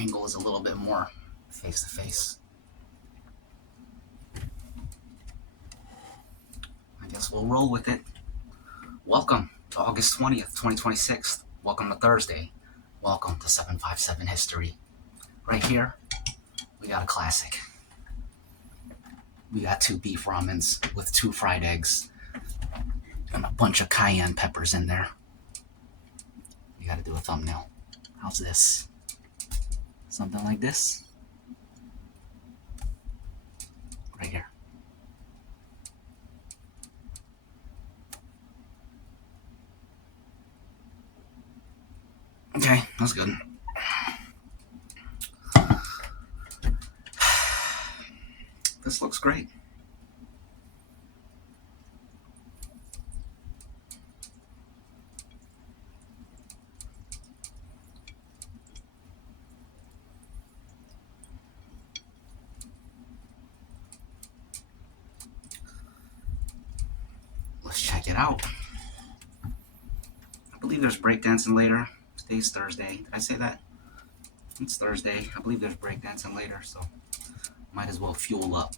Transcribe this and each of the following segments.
angle is a little bit more face to face. I guess we'll roll with it. Welcome to August 20th, 2026. Welcome to Thursday. Welcome to 757 History. Right here, we got a classic. We got 2 beef ramens with 2 fried eggs and a bunch of cayenne peppers in there. We gotta do a thumbnail. How's this? Something like this? Right here. Okay, that's good. This looks great. Let's check it out. I believe there's breakdancing later. Today's Thursday. Did I say that? It's Thursday. I believe there's breakdancing later, so might as well fuel up.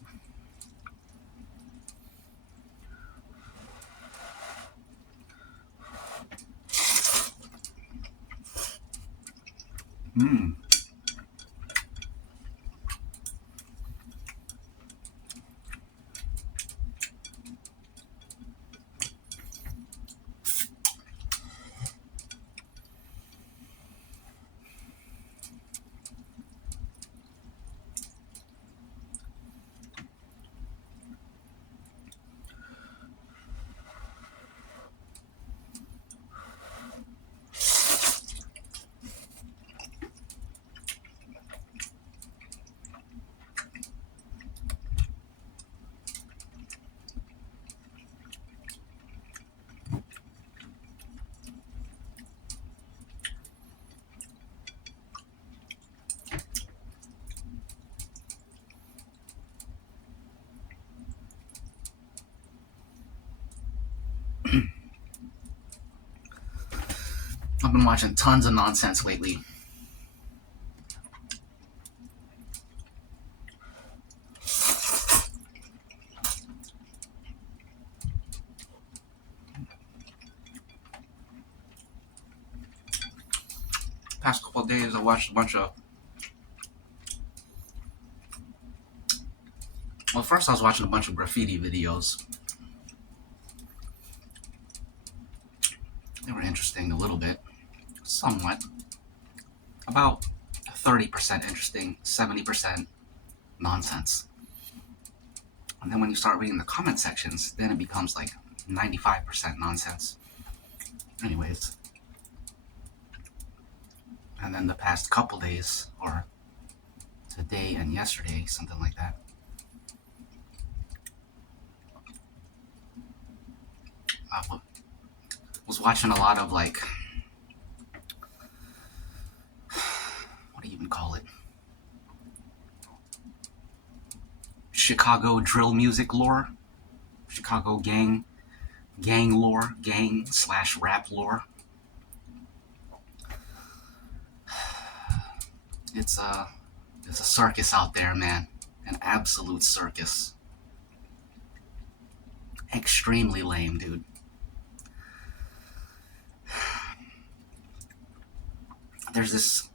I've been watching tons of nonsense lately. Past couple of days, I watched a bunch of... Well, first I was watching a bunch of graffiti videos. They were interesting a little bit. Somewhat. About 30% interesting, 70% nonsense. And then when you start reading the comment sections, then it becomes like 95% nonsense. Anyways. And then the past couple days, or today and yesterday, something like that, I was watching a lot of like, what do you even call it? Chicago drill music lore, Chicago gang lore, gang/rap lore. It's a circus out there, man. An absolute circus. Extremely lame, dude. There's this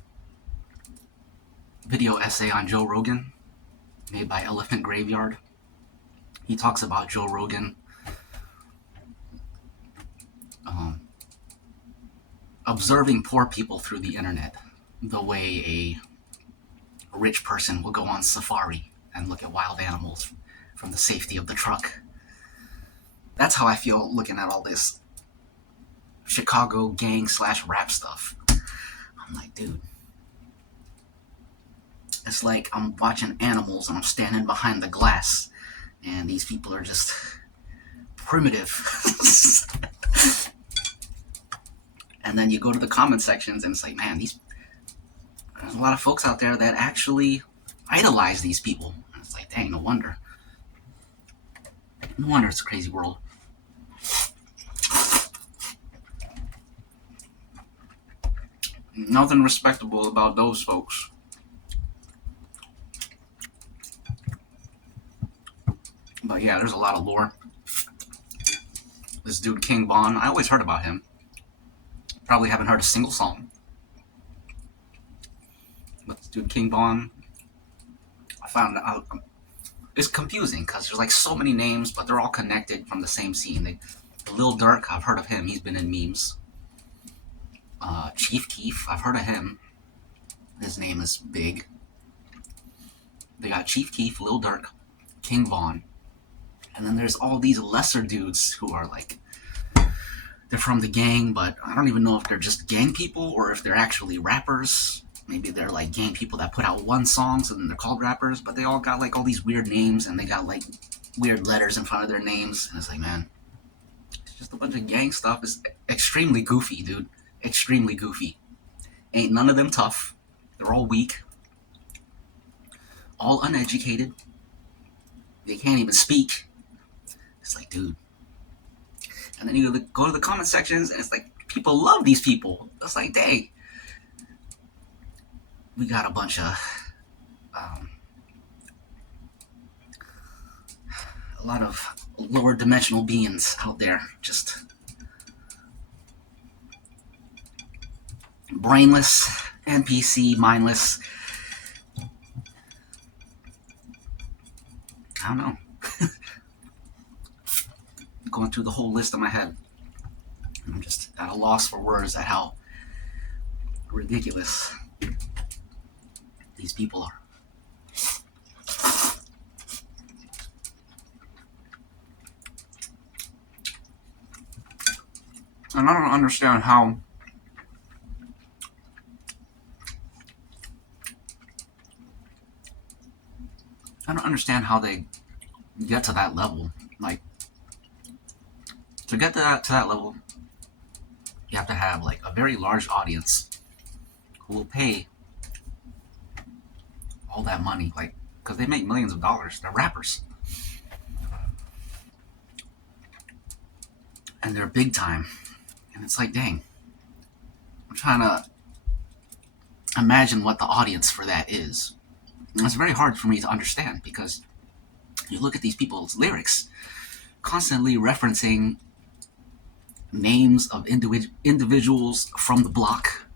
video essay on Joe Rogan made by Elephant Graveyard. He talks about Joe Rogan observing poor people through the internet the way a rich person will go on safari and look at wild animals from the safety of the truck. That's how I feel looking at all this Chicago gang/rap stuff. I'm like, dude, it's like I'm watching animals and I'm standing behind the glass and these people are just primitive. And then you go to the comment sections and it's like, man, there's a lot of folks out there that actually idolize these people. And it's like, dang, no wonder. No wonder it's a crazy world. Nothing respectable about those folks. But yeah, there's a lot of lore. This dude King Von, I always heard about him. Probably haven't heard a single song. But this dude King Von, I found out it's confusing because there's like so many names, but they're all connected from the same scene. Lil Durk, I've heard of him. He's been in memes. Chief Keef, I've heard of him. His name is big. They got Chief Keef, Lil Durk, King Von, and then there's all these lesser dudes who are like, they're from the gang, but I don't even know if they're just gang people or if they're actually rappers. Maybe they're like gang people that put out one song, so then they're called rappers, but they all got like all these weird names and they got like weird letters in front of their names. And it's like, man, it's just a bunch of gang stuff. It's extremely goofy, dude. Extremely goofy. Ain't none of them tough. They're all weak. All uneducated. They can't even speak. It's like, dude. And then you go to the comment sections, and it's like, people love these people. It's like, dang. We got a bunch of, a lot of lower dimensional beings out there, just brainless, NPC, mindless. I don't know. Going through the whole list in my head. I'm just at a loss for words at how ridiculous these people are. And I don't understand how they get to that level. Like, to get to that level, you have to have like a very large audience who will pay all that money, like, because they make millions of dollars. They're rappers, and they're big time. And it's like, dang, I'm trying to imagine what the audience for that is. And it's very hard for me to understand because you look at these people's lyrics, constantly referencing names of individuals from the block,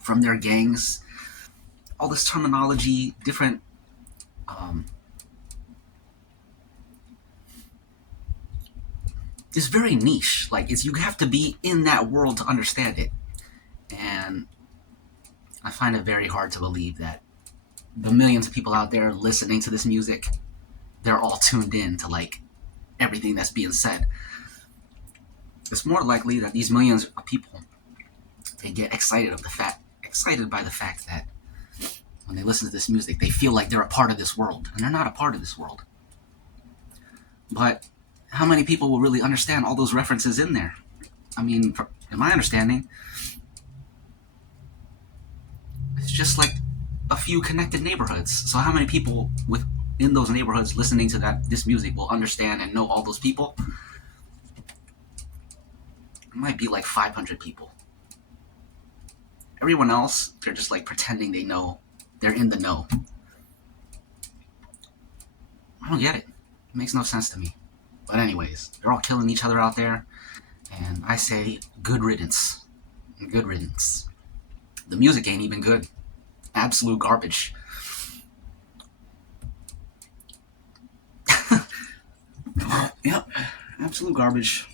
from their gangs, all this terminology, different it's very niche. Like, you have to be in that world to understand it. And I find it very hard to believe that the millions of people out there listening to this music, they're all tuned in to like everything that's being said. It's more likely that these millions of people, they get excited by the fact that when they listen to this music, they feel like they're a part of this world, and they're not a part of this world. But how many people will really understand all those references in there? I mean, in my understanding, it's just like a few connected neighborhoods. So how many people within those neighborhoods listening to this music will understand and know all those people? It might be like 500 people. Everyone else, they're just like pretending they know. They're in the know. I don't get it. It makes no sense to me. But anyways, they're all killing each other out there. And I say, good riddance. Good riddance. The music ain't even good. Absolute garbage. Yep, absolute garbage.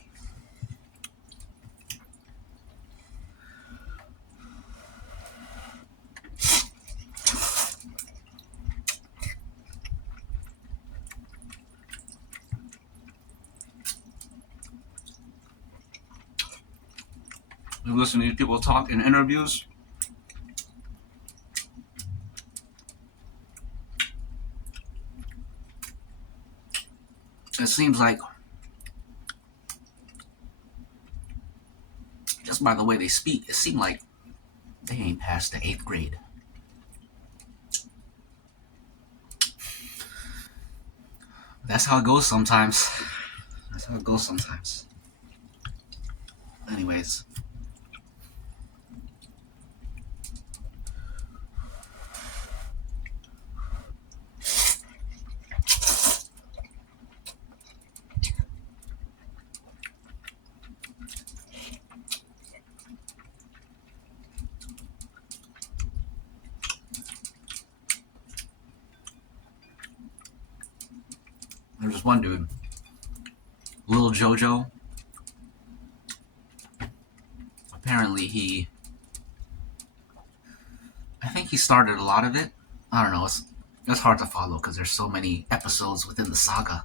You listen to these people talk in interviews. It seems like, just by the way they speak, it seems like they ain't past the 8th grade. That's how it goes sometimes. Anyways. There's this one dude, Little JoJo. Apparently I think he started a lot of it. I don't know, it's hard to follow because there's so many episodes within the saga.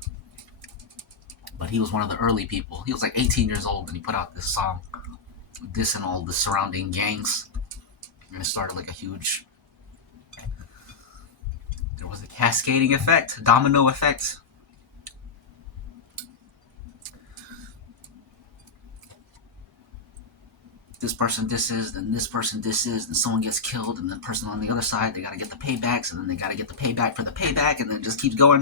But he was one of the early people. He was like 18 years old when he put out this song, dissing all the surrounding gangs. And it started like a huge... There was a cascading effect, domino effect. This person disses, then this person disses, and someone gets killed, and the person on the other side, they gotta get the paybacks, and then they gotta get the payback for the payback, and then it just keeps going.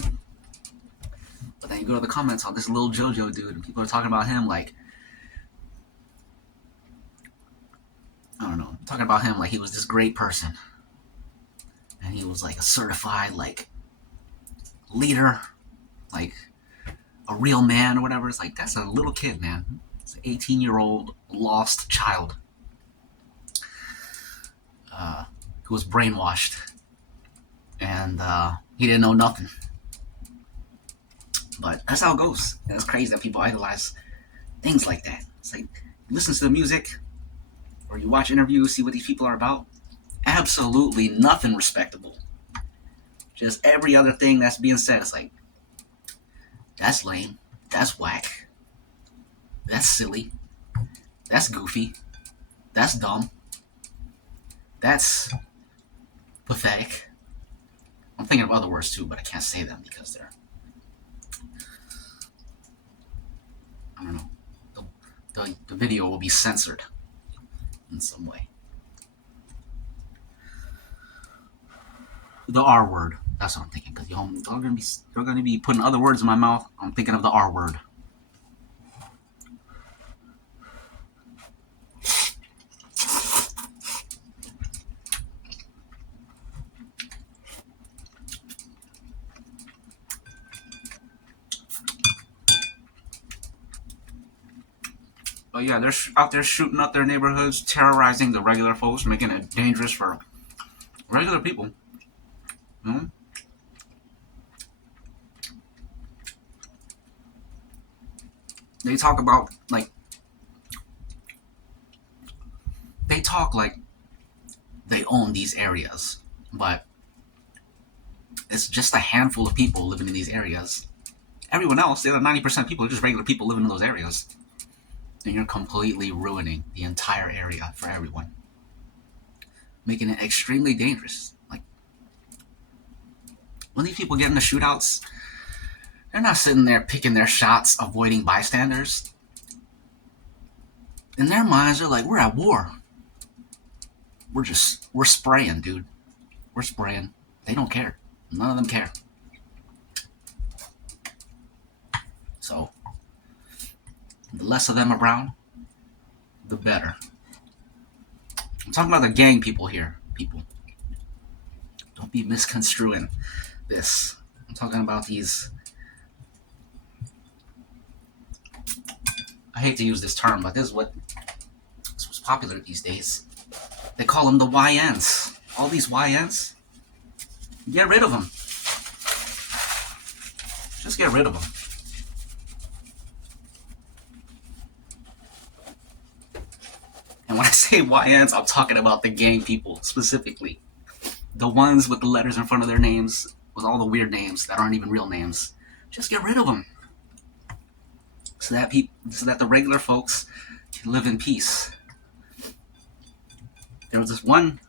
But then you go to the comments on this Little JoJo dude, and people are talking about him like, I don't know, talking about him like he was this great person. And he was like a certified, like, leader, like a real man or whatever. It's like, that's a little kid, man. It's an 18-year-old lost child who was brainwashed, and he didn't know nothing. But that's how it goes. And it's crazy that people idolize things like that. It's like, you listen to the music, or you watch interviews, see what these people are about. Absolutely nothing respectable. Just every other thing that's being said. It's like, that's lame. That's whack. That's silly. That's goofy. That's dumb. That's pathetic. I'm thinking of other words too, but I can't say them because they're... I don't know. The video will be censored in some way. The R word. That's what I'm thinking. Because they're gonna be putting other words in my mouth. I'm thinking of the R word. But yeah, they're out there shooting up their neighborhoods, terrorizing the regular folks, making it dangerous for regular people. You know? They talk about, like, they talk like they own these areas, but it's just a handful of people living in these areas. Everyone else, the other 90% of people, are just regular people living in those areas. And you're completely ruining the entire area for everyone, making it extremely dangerous. Like, when these people get into shootouts, they're not sitting there picking their shots, avoiding bystanders. In their minds, they're like, we're at war. We're spraying, dude. We're spraying. They don't care. None of them care. So, the less of them around, the better. I'm talking about the gang people here, people. Don't be misconstruing this. I'm talking about these... I hate to use this term, but this is what's popular these days. They call them the YNs. All these YNs. Get rid of them. Just get rid of them. And when I say YNs, I'm talking about the gang people specifically. The ones with the letters in front of their names, with all the weird names that aren't even real names. Just get rid of them. So that the regular folks can live in peace. There was this one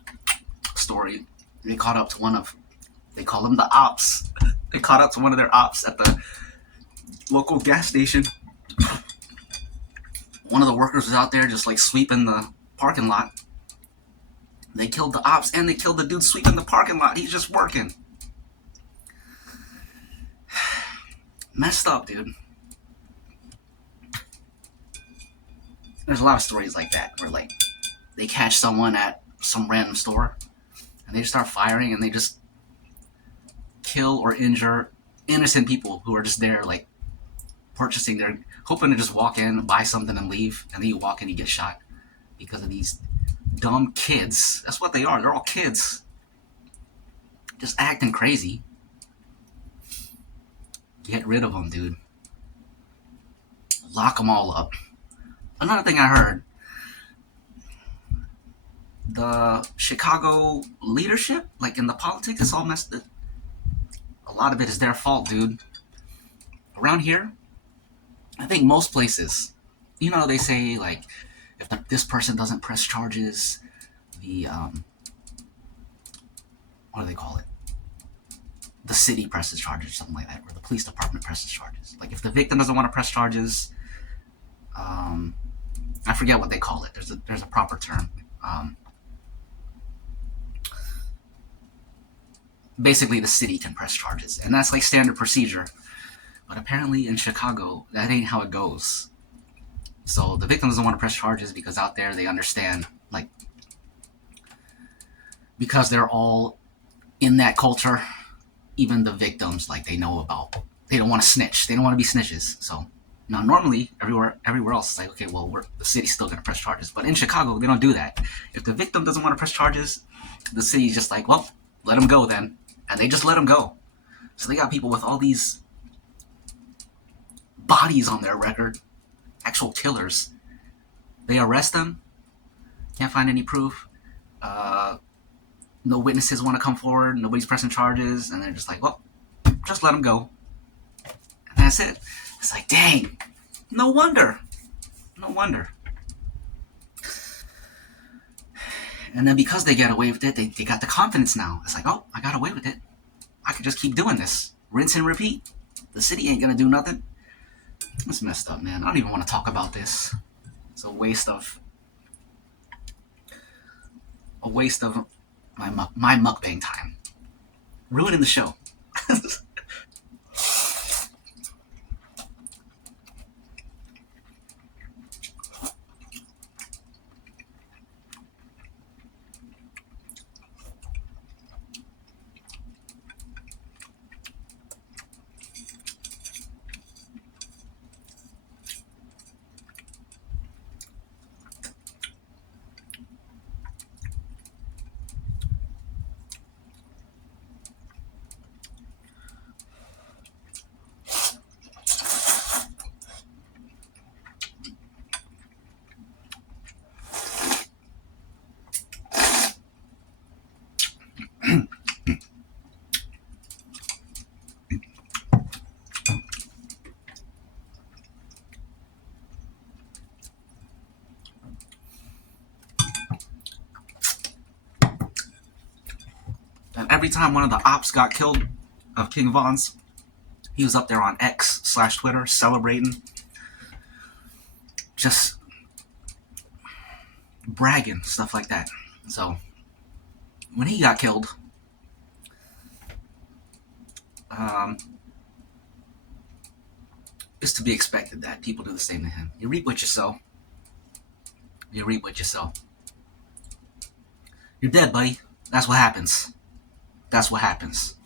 story. They caught up to they call them the ops. They caught up to one of their ops at the local gas station. One of the workers was out there just like sweeping the parking lot. They killed the ops and they killed the dude sweeping the parking lot. He's just working. Messed up, dude. There's a lot of stories like that where, like, they catch someone at some random store and they start firing and they just kill or injure innocent people who are just there, like, hoping to just walk in, buy something and leave, and then you walk in and you get shot because of these dumb kids. That's what they are. They're all kids. Just acting crazy. Get rid of them, dude. Lock them all up. Another thing I heard, the Chicago leadership, like in the politics, it's all messed up. A lot of it is their fault, dude. Around here, I think most places, you know, they say, like, if this person doesn't press charges, the, what do they call it? The city presses charges, something like that, or the police department presses charges. Like, if the victim doesn't want to press charges, I forget what they call it. There's a proper term. Basically, the city can press charges, and that's like standard procedure. But apparently in Chicago, that ain't how it goes. So the victim doesn't want to press charges because out there they understand, like, because they're all in that culture, even the victims, like, they know about, they don't want to snitch. They don't want to be snitches. So now normally everywhere else, it's like, okay, well, the city's still going to press charges. But in Chicago, they don't do that. If the victim doesn't want to press charges, the city's just like, well, let him go then. And they just let him go. So they got people with all these bodies on their record, actual killers. They arrest them, can't find any proof. No witnesses want to come forward, nobody's pressing charges, and they're just like, well, just let them go. And that's it. It's like, dang, no wonder. No wonder. And then because they get away with it, they got the confidence now. It's like, oh, I got away with it. I could just keep doing this. Rinse and repeat. The city ain't gonna do nothing. It's messed up, man. I don't even want to talk about this. It's a waste of my mukbang time. Ruining the show. And every time one of the ops got killed of King Von's, he was up there on X/Twitter celebrating, just bragging, stuff like that. So when he got killed, it's to be expected that people do the same to him. You reap what you sow. You reap what you sow. You're dead, buddy. That's what happens. That's what happens.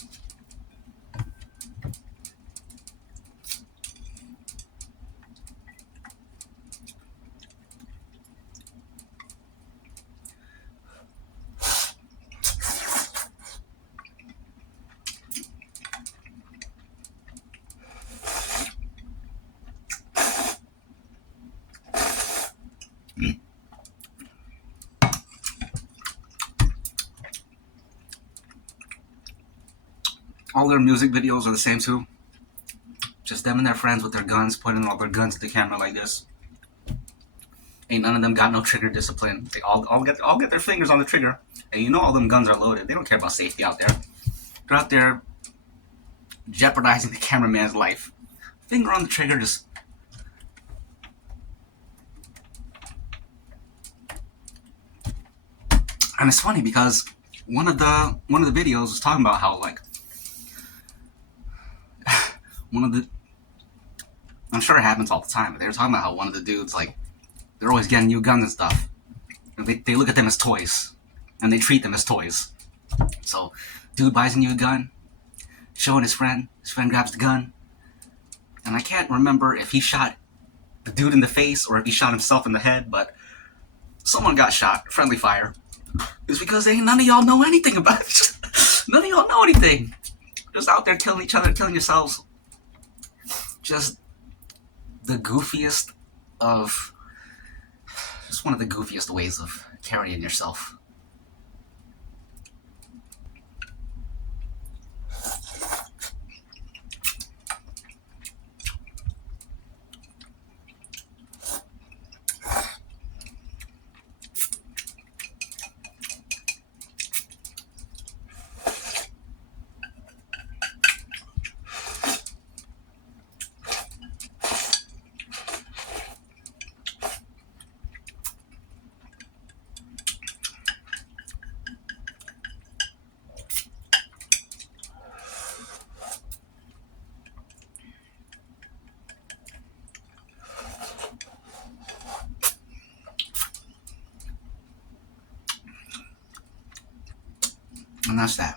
All their music videos are the same too. Just them and their friends with their guns, pointing all their guns at the camera like this. Ain't none of them got no trigger discipline. They all get their fingers on the trigger. And you know all them guns are loaded. They don't care about safety out there. They're out there jeopardizing the cameraman's life. Finger on the trigger, just... And it's funny because one of the videos was talking about how, like, I'm sure it happens all the time, but they were talking about how one of the dudes, like, they're always getting new guns and stuff. And they look at them as toys. And they treat them as toys. So, dude buys a new gun, showing his friend grabs the gun. And I can't remember if he shot the dude in the face or if he shot himself in the head, but someone got shot, friendly fire. It's because none of y'all know anything about it. None of y'all know anything. Just out there killing each other, killing yourselves. just the goofiest of, just one of the goofiest ways of carrying yourself. And that's that.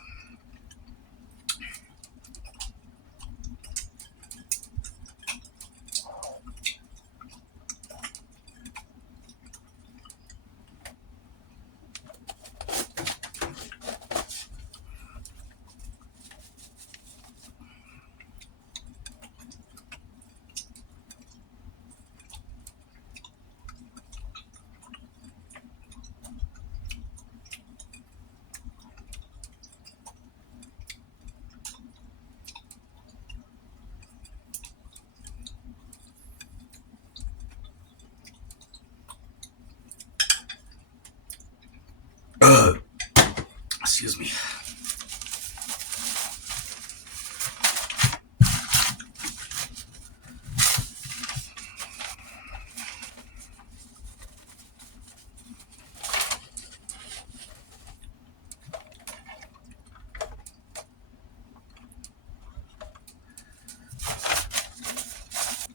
Excuse me.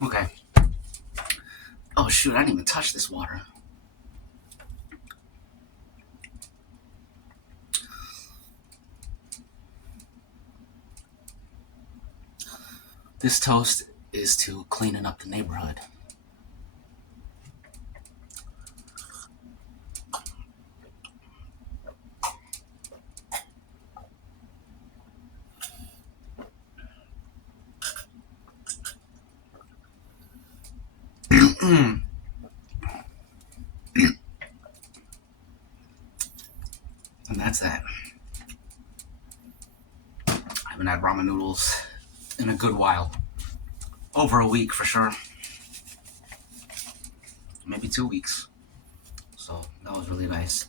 Okay. Oh shoot, I didn't even touch this water. This toast is to cleaning up the neighborhood. And that's that. I haven't had ramen noodles in a good while. Over a week for sure. Maybe 2 weeks. So that was really nice.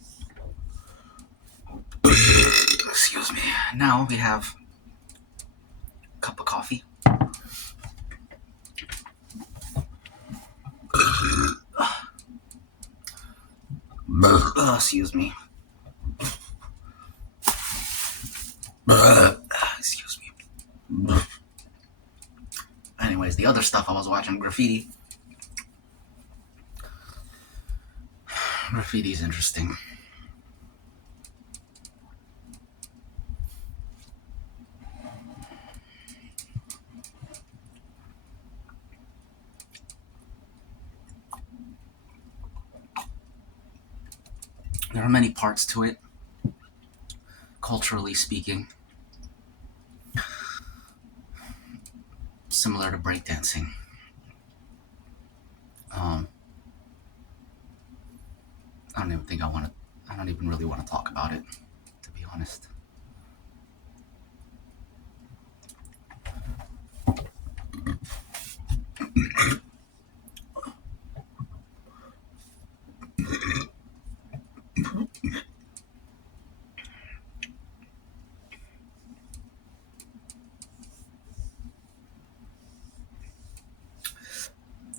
Excuse me. Now we have a cup of coffee. Excuse me. Excuse me. Anyways, the other stuff I was watching, Graffiti. Graffiti's interesting. There are many parts to it, culturally speaking. Similar to breakdancing. I don't even think I want to. I don't even really want to talk about it, to be honest.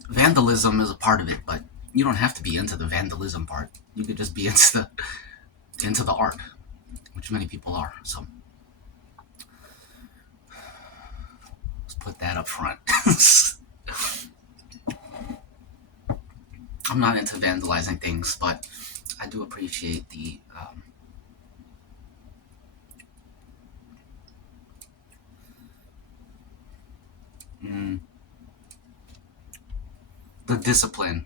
Vandalism is a part of it, but you don't have to be into the vandalism part. You could just be into the art, which many people are. So let's put that up front. I'm not into vandalizing things, but I do appreciate the the discipline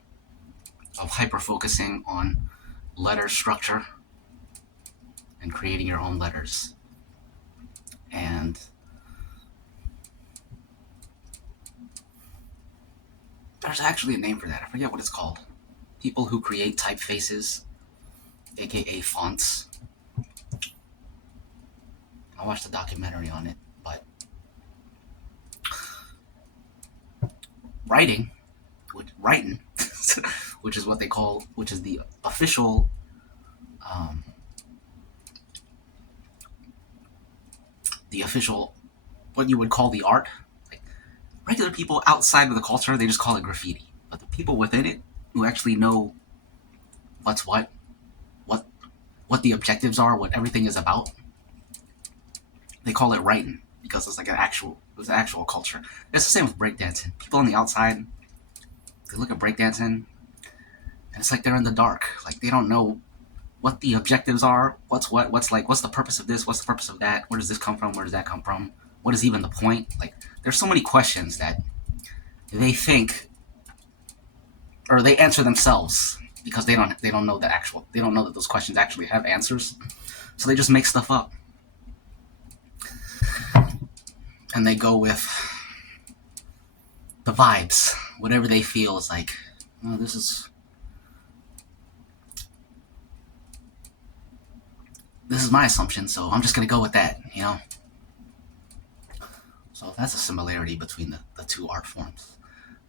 of hyper-focusing on letter structure and creating your own letters. And There's actually a name for that. I forget what it's called. People who create typefaces, aka fonts. I watched a documentary on it, but writing, writing, which is what they call, which is the official, um, the official, what you would call the art. Like regular people outside of the culture, they just call it graffiti. But the people within it, who actually know what's what, what the objectives are, what everything is about, they call it writing because it's like it's an actual culture. It's the same with breakdancing. People on the outside, they look at breakdancing, and it's like they're in the dark. Like they don't know what the objectives are, what's the purpose of this, what's the purpose of that, where does this come from, where does that come from, what is even the point? Like there's so many questions that they think or they answer themselves because they don't know they don't know that those questions actually have answers. So they just make stuff up. And they go with the vibes, whatever they feel is like, oh, this is my assumption, so I'm just gonna go with that, you know. So that's a similarity between the two art forms.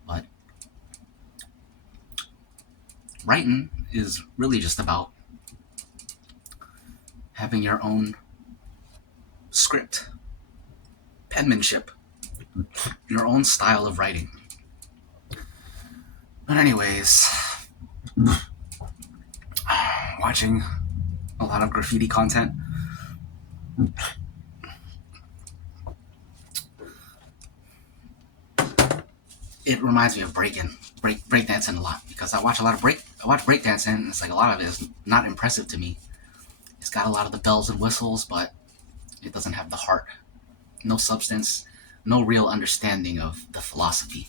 But writing is really just about having your own script, penmanship, your own style of writing. But anyways, watching a lot of graffiti content, it reminds me of breakdancing a lot because I watch breakdancing and it's like a lot of it is not impressive to me. It's got a lot of the bells and whistles, but it doesn't have the heart, no substance, no real understanding of the philosophy.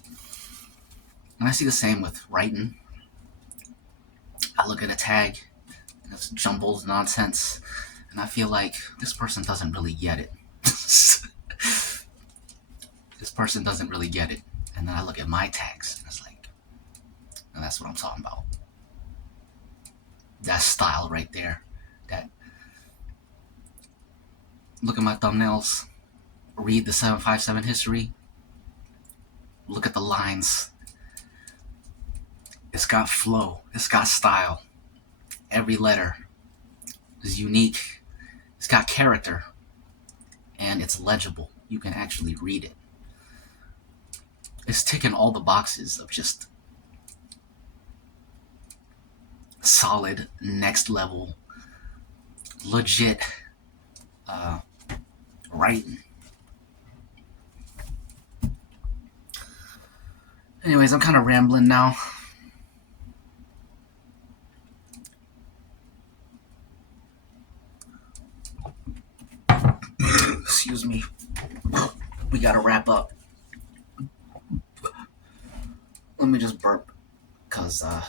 And I see the same with writing. I look at a tag and it's jumbled nonsense, and I feel like this person doesn't really get it. This person doesn't really get it. And then I look at my tags and it's like, and that's what I'm talking about. That style right there. That look at my thumbnails, read the 757 history, look at the lines. It's got flow, it's got style. Every letter is unique. It's got character, and it's legible. You can actually read it. It's ticking all the boxes of just solid, next level, legit writing. Anyways, I'm kind of rambling now. Excuse me. We gotta wrap up. Let me just burp, cause I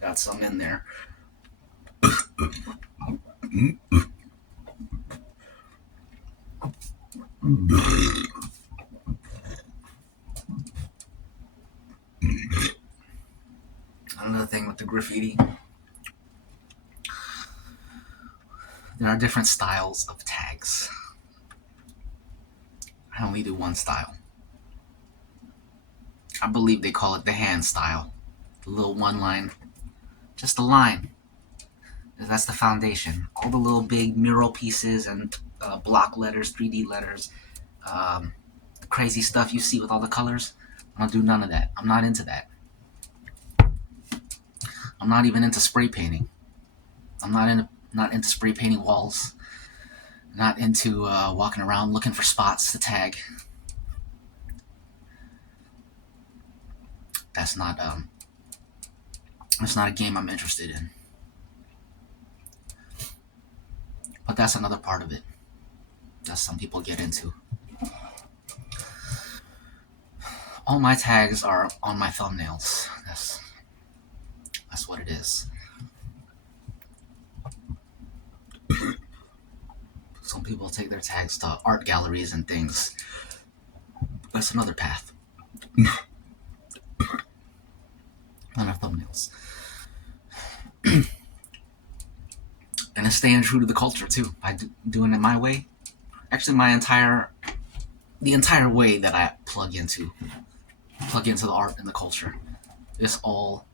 got some in there. Another thing with the graffiti, there are different styles of tags. I only do one style. I believe they call it the hand style. The little one line. Just a line. That's the foundation. All the little big mural pieces and block letters, 3D letters, crazy stuff you see with all the colors. I don't do none of that. I'm not into that. I'm not even into spray painting. I'm not into spray painting walls. Not into walking around looking for spots to tag. That's not a game I'm interested in. But that's another part of it that some people get into. All my tags are on my thumbnails. That's what it is. Some people take their tags to art galleries and things. That's another path. On our thumbnails. And it's staying true to the culture too by doing it my way. Actually, the entire way that I plug into the art and the culture is all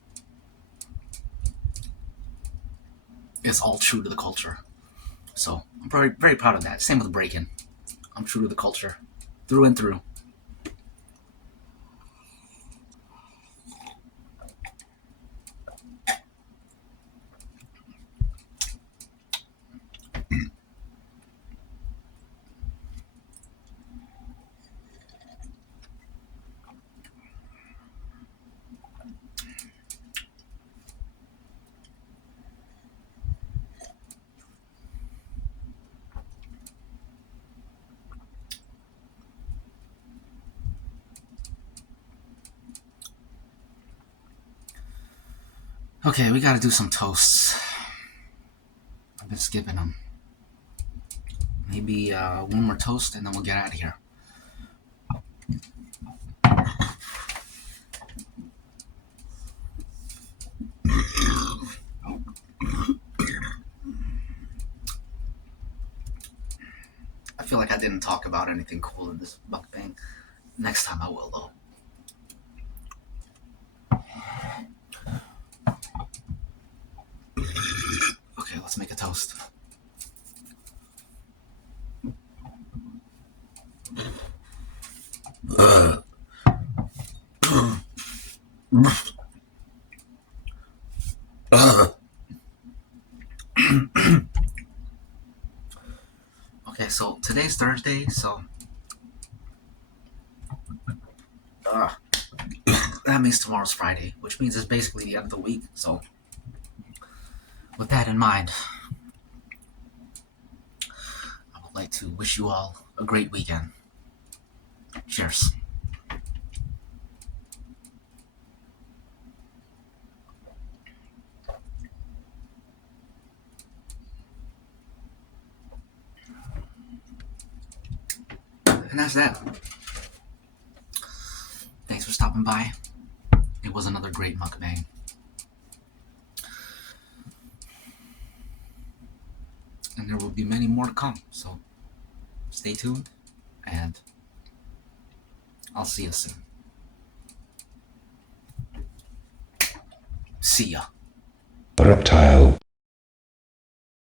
true to the culture. So I'm very, very proud of that. Same with breaking. I'm true to the culture through and through. Okay, we gotta do some toasts. I've been skipping them. Maybe one more toast and then we'll get out of here. I feel like I didn't talk about anything cool in this mukbang. Next time I will, though. Okay, let's make a toast. Okay, so today's Thursday, so that means tomorrow's Friday, which means it's basically the end of the week. So with that in mind, I would like to wish you all a great weekend. Cheers. And that's that. Thanks for stopping by. It was another great mukbang. And there will be many more to come, so stay tuned, and I'll see you soon. See ya. Reptile.